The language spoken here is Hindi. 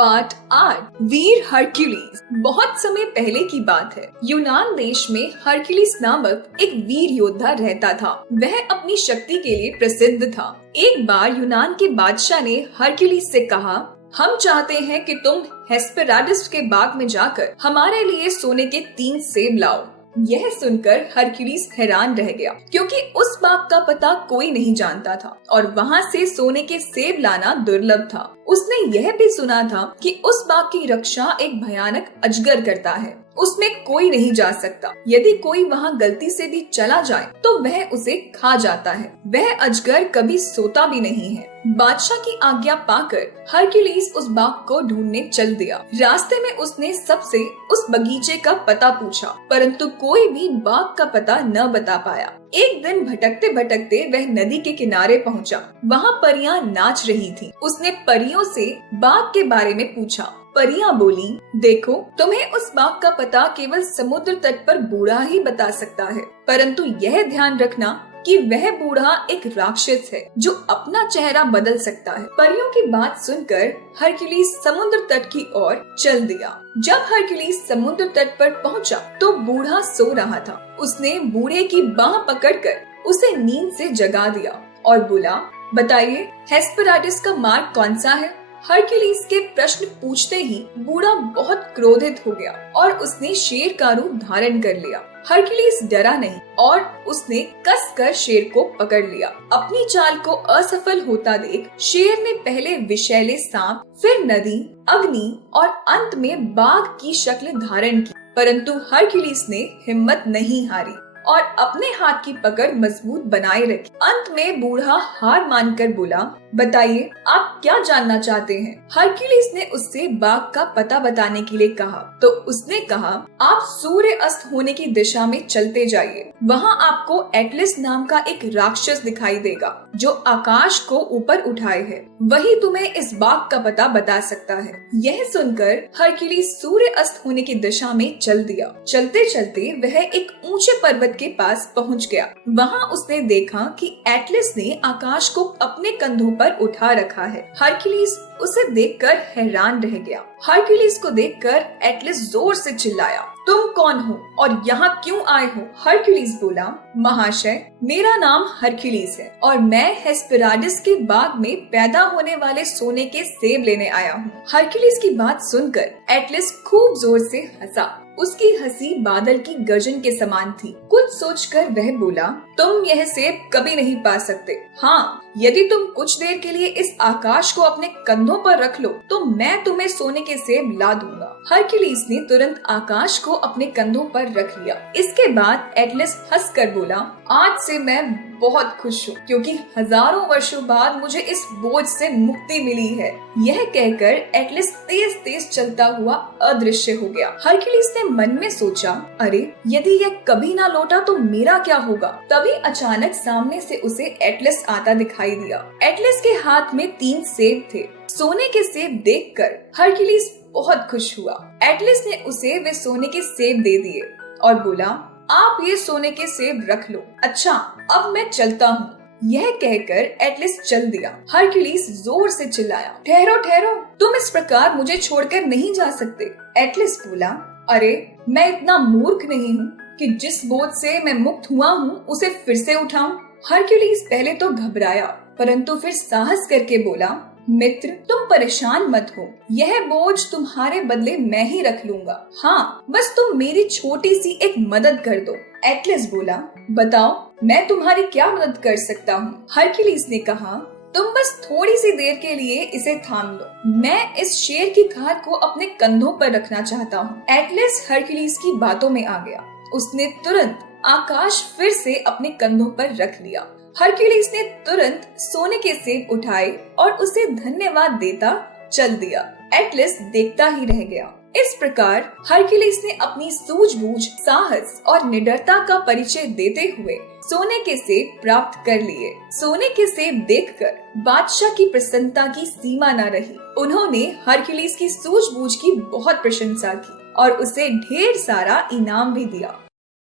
पार्ट 8 वीर हरक्यूलिस। बहुत समय पहले की बात है। यूनान देश में हरक्यूलिस नामक एक वीर योद्धा रहता था। वह अपनी शक्ति के लिए प्रसिद्ध था। एक बार यूनान के बादशाह ने हरक्यूलिस से कहा, हम चाहते हैं कि तुम हेस्पेराडिस के बाग में जाकर हमारे लिए सोने के 3 सेब लाओ। यह सुनकर हरक्यूलिस हैरान रह गया, क्योंकि उस बाग का पता कोई नहीं जानता था और वहाँ से सोने के सेब लाना दुर्लभ था। उसने यह भी सुना था कि उस बाग की रक्षा एक भयानक अजगर करता है, उसमें कोई नहीं जा सकता। यदि कोई वहाँ गलती से भी चला जाए तो वह उसे खा जाता है। वह अजगर कभी सोता भी नहीं है। बादशाह की आज्ञा पाकर हरक्यूलिस उस बाग को ढूंढने चल दिया। रास्ते में उसने सबसे उस बगीचे का पता पूछा, परंतु कोई भी बाग का पता न बता पाया। एक दिन भटकते भटकते वह नदी के किनारे पहुंचा। वहाँ परियां नाच रही थीं। उसने परियों से बाग के बारे में पूछा। परियां बोली, देखो, तुम्हें उस बाग का पता केवल समुद्र तट पर बूढ़ा ही बता सकता है, परंतु यह ध्यान रखना कि वह बूढ़ा एक राक्षस है जो अपना चेहरा बदल सकता है। परियों की बात सुनकर हरक्यूलिस समुद्र तट की ओर चल दिया। जब हरक्यूलिस समुद्र तट पर पहुंचा तो बूढ़ा सो रहा था। उसने बूढ़े की बाह पकड़कर उसे नींद से जगा दिया और बोला, बताइए, हेस्पेराडिस का मार्ग कौन सा है? हरक्यूलिस के प्रश्न पूछते ही बूढ़ा बहुत क्रोधित हो गया और उसने शेर का रूप धारण कर लिया। हरक्यूलिस डरा नहीं और उसने कसकर शेर को पकड़ लिया। अपनी चाल को असफल होता देख शेर ने पहले विषैले सांप, फिर नदी, अग्नि और अंत में बाघ की शक्ल धारण की, परंतु हरक्यूलिस ने हिम्मत नहीं हारी और अपने हाथ की पकड़ मजबूत बनाए रखी। अंत में बूढ़ा हार मानकर बोला, बताइए, आप क्या जानना चाहते हैं? हरक्यूलिस ने उससे बाग का पता बताने के लिए कहा तो उसने कहा, आप सूर्य अस्त होने की दिशा में चलते जाइए। वहाँ आपको एटलिस नाम का एक राक्षस दिखाई देगा जो आकाश को ऊपर उठाए है। वही तुम्हें इस बाग का पता बता सकता है। यह सुनकर हरक्यूलिस सूर्य अस्त होने की दिशा में चल दिया। चलते चलते वह एक ऊंचे पर्वत के पास पहुंच गया। वहाँ उसने देखा कि एटलिस ने आकाश को अपने कंधों पर उठा रखा है। हरक्यूलिस उसे देखकर हैरान रह गया। हरक्यूलिस को देखकर एटलिस जोर से चिल्लाया, तुम कौन हो और यहाँ क्यों आए हो? हरक्यूलिस बोला, महाशय, मेरा नाम हरक्यूलिस है और मैं हेस्पेराडिस के बाग में पैदा होने वाले सोने के सेब लेने आया हूँ। हरक्यूलिस की बात सुनकर एटलिस खूब जोर से हंसा। उसकी हंसी बादल की गर्जन के समान थी। कुछ सोचकर वह बोला, तुम यह सेब कभी नहीं पा सकते। हाँ, यदि तुम कुछ देर के लिए इस आकाश को अपने कंधों पर रख लो तो मैं तुम्हें सोने के सेब ला दूंगा। हरक्यूलिस ने तुरंत आकाश को अपने कंधों पर रख लिया। इसके बाद एटलिस हंसकर बोला, आज से मैं बहुत खुश हूँ, क्योंकि हजारों वर्षों बाद मुझे इस बोझ से मुक्ति मिली है। यह कहकर एटलिस तेज तेज चलता हुआ अदृश्य हो गया। हरक्यूलिस ने मन में सोचा, अरे, यदि यह कभी ना लौटा तो मेरा क्या होगा? तभी अचानक सामने से उसे एटलिस आता दिखाई दिया। एटलिस के हाथ में 3 सेब थे। सोने के सेब देखकर हरक्यूलिस बहुत खुश हुआ। एटलिस ने उसे वे सोने के सेब दे दिए और बोला, आप ये सोने के सेब रख लो। अच्छा, अब मैं चलता हूँ। यह कहकर एटलिस चल दिया। हरक्यूलिस जोर से चिल्लाया, ठहरो ठहरो, तुम इस प्रकार मुझे छोड़कर नहीं जा सकते। एटलिस बोला, अरे, मैं इतना मूर्ख नहीं हूँ कि जिस बोझ से मैं मुक्त हुआ हूँ उसे फिर से उठाऊं। हरक्यूलिस पहले तो घबराया, परंतु फिर साहस करके बोला, मित्र, तुम परेशान मत हो, यह बोझ तुम्हारे बदले मैं ही रख लूंगा। हाँ, बस तुम मेरी छोटी सी एक मदद कर दो। एटलिस बोला, बताओ, मैं तुम्हारी क्या मदद कर सकता हूँ? हरक्यूलिस ने कहा, तुम बस थोड़ी सी देर के लिए इसे थाम लो। मैं इस शेर की खाल को अपने कंधों पर रखना चाहता हूँ। एटलिस हरक्यूलिस की बातों में आ गया। उसने तुरंत आकाश फिर से अपने कंधों पर रख लिया। हरक्यूलिस ने तुरंत सोने के सेब उठाए और उसे धन्यवाद देता चल दिया। एटलिस देखता ही रह गया। इस प्रकार हरक्यूलिस ने अपनी सूझबूझ, साहस और निडरता का परिचय देते हुए सोने के सेब प्राप्त कर लिए। सोने के सेब देखकर बादशाह की प्रसन्नता की सीमा न रही। उन्होंने हरक्यूलिस की सूझबूझ की बहुत प्रशंसा की और उसे ढेर सारा इनाम भी दिया।